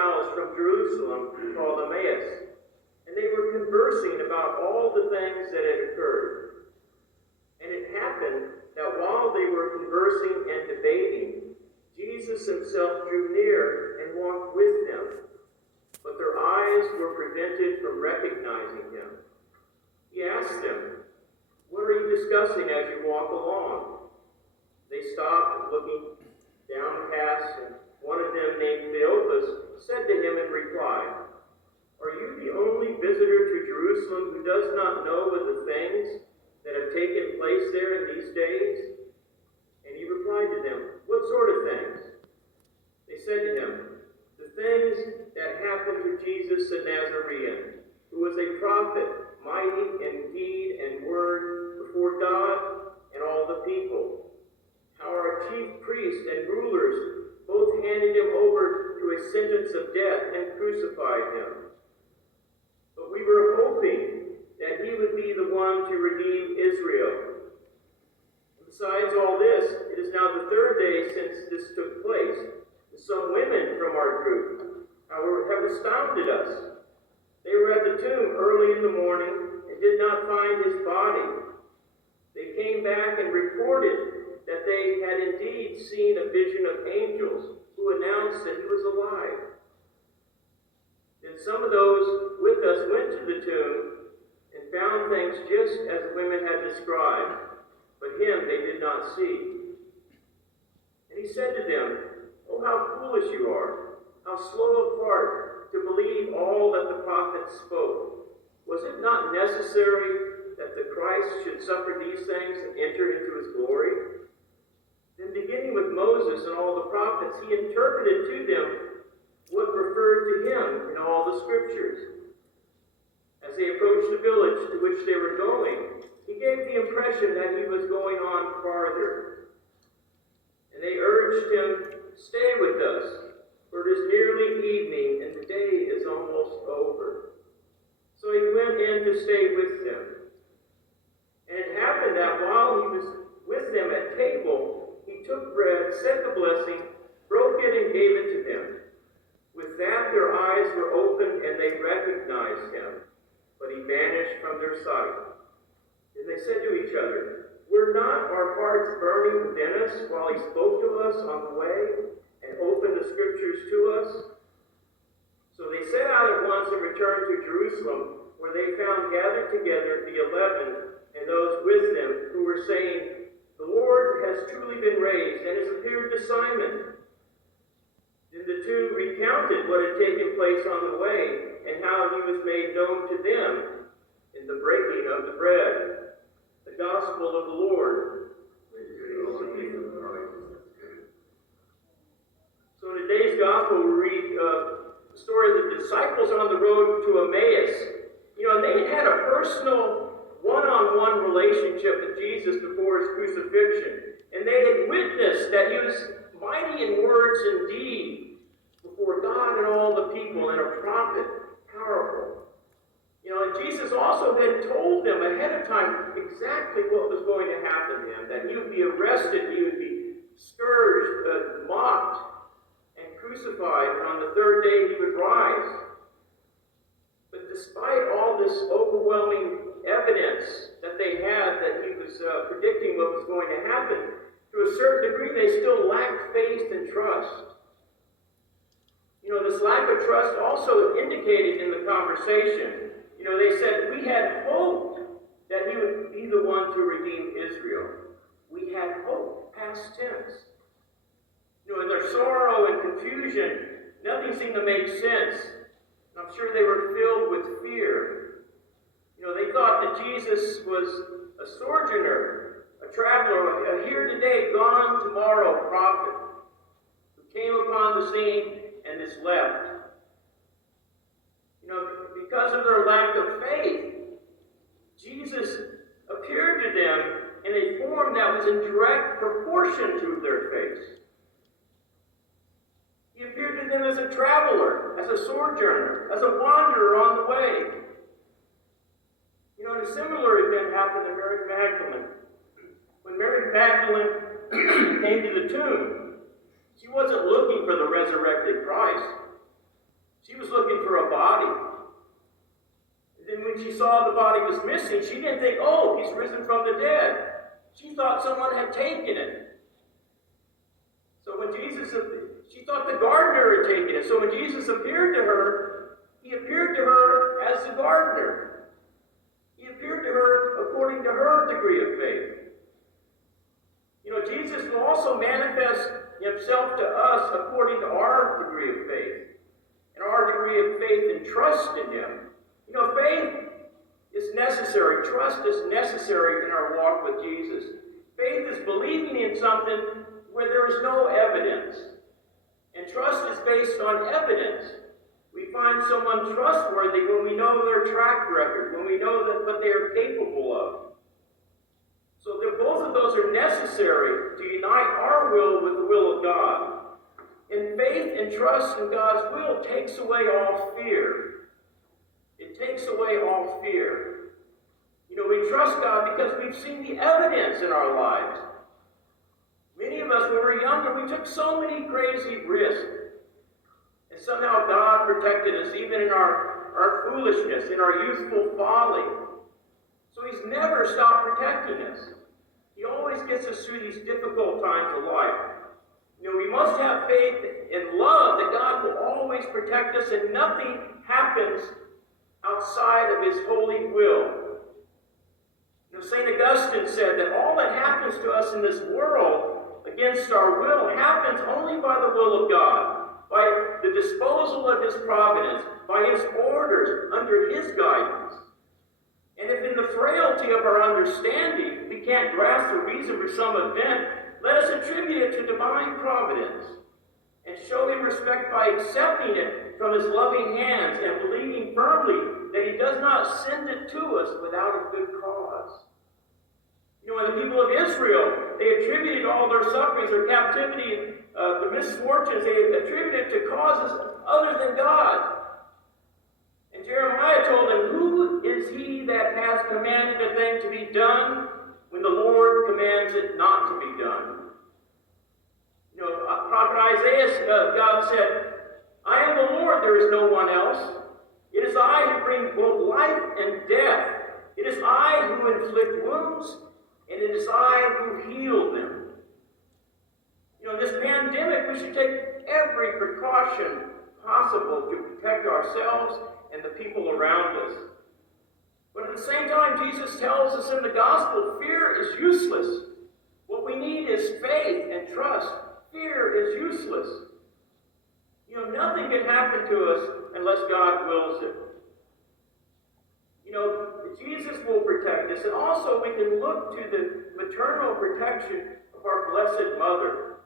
miles from Jerusalem called Emmaus, and they were conversing about all the things that had occurred. And it happened that while they were conversing and debating, Jesus himself drew near and walked with them, but their eyes were prevented from recognizing him. He asked them, "What are you discussing as you walk along?" They stopped, looking downcast, and one of them, named Cleopas, said to him in reply, "Are you the only visitor to Jerusalem who does not know of the things that have taken place there in these days?" And he replied to them, "What sort of things?" They said to him, "The things that happened to Jesus the Nazarene, who was a prophet, mighty in deed and word before God and all the people. How our chief priests and rulers both handed him over to a sentence of death and crucified him. But we were hoping that he would be the one to redeem Israel. Besides all this, it is now the third day since this took place. And some women from our group, however, have astounded us. They were at the tomb early in the morning and did not find his body. They came back and reported that they had indeed seen a vision of angels who announced that he was alive. Then some of those with us went to the tomb and found things just as the women had described, but him they did not see." And he said to them, "Oh, how foolish you are, how slow of heart to believe all that the prophets spoke. Was it not necessary that the Christ should suffer these things and enter into his glory?" Then beginning with Moses and all the prophets, he interpreted to them what referred to him in all the scriptures. As they approached the village to which they were going, he gave the impression that he was going on farther. And they urged him, "Stay with us, for it is nearly evening and the day is almost over." So he went in to stay with them. And it happened that while he was with them at table, he took bread, said the blessing, broke it, and gave it to them. With that, their eyes were opened, and they recognized him, but he vanished from their sight. Then they said to each other, "Were not our hearts burning within us while he spoke to us on the way and opened the scriptures to us?" So they set out at once and returned to Jerusalem, where they found gathered together the 11 and those with them who were saying, "The Lord has truly been raised and has appeared to Simon." Then the two recounted what had taken place on the way and how he was made known to them in the breaking of the bread. The gospel of the Lord. So in today's gospel, we read the story of the disciples on the road to Emmaus. They had a personal one-on-one relationship with Jesus before his crucifixion. And they had witnessed that he was mighty in words and deed before God and all the people, and a prophet, powerful. And Jesus also had told them ahead of time exactly what was going to happen to him, that he would be arrested, he would be scourged, mocked, and crucified, and on the third day he would rise. But despite all this overwhelming evidence that they had that he was predicting what was going to happen, to a certain degree they still lacked faith and trust. This lack of trust also indicated in the conversation. They said, "We had hoped that he would be the one to redeem Israel." We had hope, past tense. In their sorrow and confusion, nothing seemed to make sense. I'm sure they were filled with fear. They thought that Jesus was a sojourner, a traveler, a here today, gone tomorrow prophet who came upon the scene and is left. Because of their lack of faith, Jesus appeared to them in a form that was in direct proportion to their faith. He appeared to them as a traveler, as a sojourner, as a wanderer on the way. And a similar event happened to Mary Magdalene. When Mary Magdalene came to the tomb, she wasn't looking for the resurrected Christ. She was looking for a body. And then when she saw the body was missing, she didn't think, oh, he's risen from the dead. She thought someone had taken it. So when she thought the gardener had taken it. So when Jesus appeared to her, he appeared to her as the gardener. He appeared to her according to her degree of faith. You know, Jesus will also manifest himself to us according to our degree of faith. And our degree of faith and trust in him. You know, faith is necessary. Trust is necessary in our walk with Jesus. Faith is believing in something where there is no evidence. And trust is based on evidence. We find someone trustworthy when we know their track record, when we know what they are capable of. So both of those are necessary to unite our will with the will of God. And faith and trust in God's will takes away all fear. It takes away all fear. You know, we trust God because we've seen the evidence in our lives. Many of us, when we were younger, we took so many crazy risks. And somehow God protected us, even in our foolishness, in our youthful folly. So he's never stopped protecting us. He always gets us through these difficult times of life. You know, we must have faith and love that God will always protect us and nothing happens outside of his holy will. You know, St. Augustine said that all that happens to us in this world against our will happens only by the will of God, by the disposal of his providence, by his orders, under his guidance. And if in the frailty of our understanding we can't grasp the reason for some event, let us attribute it to divine providence and show him respect by accepting it from his loving hands and believing firmly that he does not send it to us without a good cause. You know, when the people of Israel, they attributed all their sufferings, their captivity, the misfortunes, they attributed to causes other than God. And Jeremiah told them, who is he that has commanded a thing to be done when the Lord commands it not to be done? You know, prophet Isaiah, God said, I am the Lord, there is no one else. It is I who bring both life and death. It is I who inflict wounds, and it is I who heal them. You know, in this pandemic, we should take every precaution possible to protect ourselves and the people around us. But at the same time, Jesus tells us in the gospel, fear is useless. What we need is faith and trust. Fear is useless. You know, nothing can happen to us unless God wills it. You know, Jesus will protect us. And also we can look to the maternal protection of our Blessed Mother.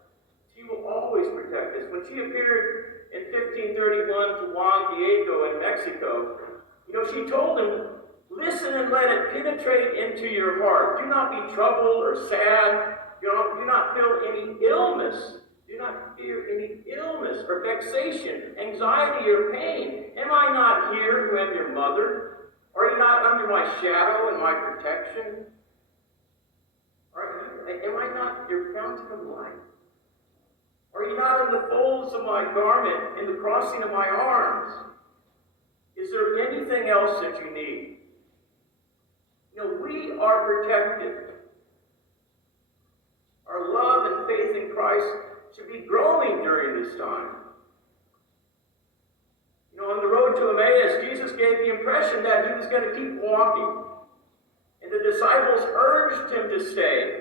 She will always protect us. When she appeared in 1531 to Juan Diego in Mexico, you know, she told him, listen and let it penetrate into your heart. Do not be troubled or sad. Do not feel any illness. Do not fear any illness or vexation, anxiety or pain. Am I not here who am your mother? Are you not under my shadow and my protection? Am I not your fountain of life? Are you not in the folds of my garment, in the crossing of my arms? Is there anything else that you need? You know, we are protected. Our love and faith in Christ should be growing during this time. You know, on the road to Emmaus, Jesus gave the impression that he was going to keep walking. And the disciples urged him to stay.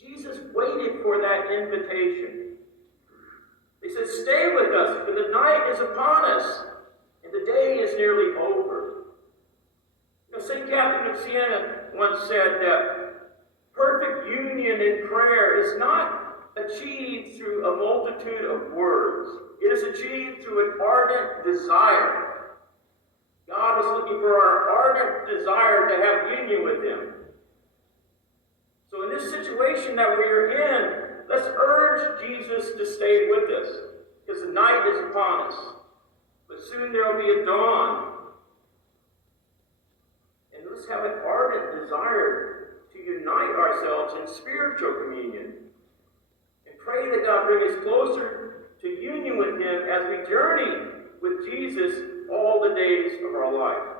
Jesus waited for that invitation. They said, stay with us, for the night is upon us, and the day is nearly over. You know, St. Catherine of Siena once said that perfect union in prayer is not achieved through a multitude of words. It is achieved through an ardent desire. God is looking for our ardent desire to have union with him. So in this situation that we are in, let's urge Jesus to stay with us, because the night is upon us. But soon there will be a dawn. And let's have an ardent desire to unite ourselves in spiritual communion. And pray that God bring us closer to union with him as we journey with Jesus all the days of our life.